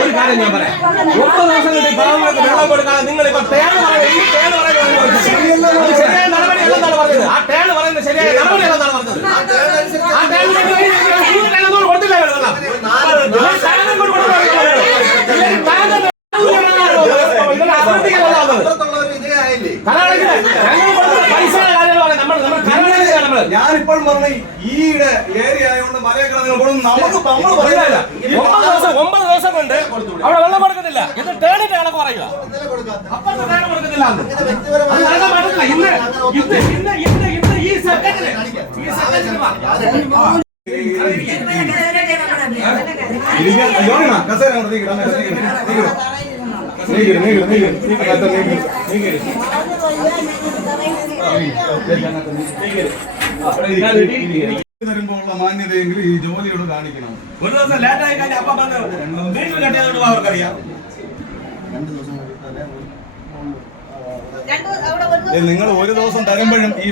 ഒരു കാര്യം ഞാൻ പറയാം, 30 ദിവസം കൊണ്ട് പാവങ്ങൾക്ക് വെള്ളം കൊടുക്കാതെ നിങ്ങൾ ഇപ്പൊ ശരിയായ നടപടി അല്ലെന്നാണ് പറഞ്ഞത്. ആ ടേണ് പറയുന്നത് ശരിയായ നടപടി അല്ലെന്നാണ് പറഞ്ഞത്. ആ ടേൺ കൊടുത്തില്ല. ഞാനിപ്പോൾ പറഞ്ഞ ഈയുടെ ഏരിയ ആയതുകൊണ്ട് മലയൊക്കെ നമുക്ക് 9 ദിവസം കൊണ്ട് അവിടെ വെള്ളം കൊടുക്കുന്നില്ല. ഇത് ടേണിന്റെ കണക്ക് പറയുക. അപ്പുറത്തെ ടേൺ കൊടുക്കുന്നില്ല. ഇന്ന് ഈ സെക്കൻഡിന് വരുമ്പോഴുള്ള മാന്യതയെങ്കിലും ഈ ജോലിയോട് കാണിക്കണം. ഒരു ദിവസം ലേറ്റായി കഴിഞ്ഞാൽ അപ്പം വീട്ടിൽ കട്ടിയതുകൊണ്ട് അവർക്കറിയാം. നിങ്ങൾ ഒരു ദിവസം തരുമ്പോഴും ഈ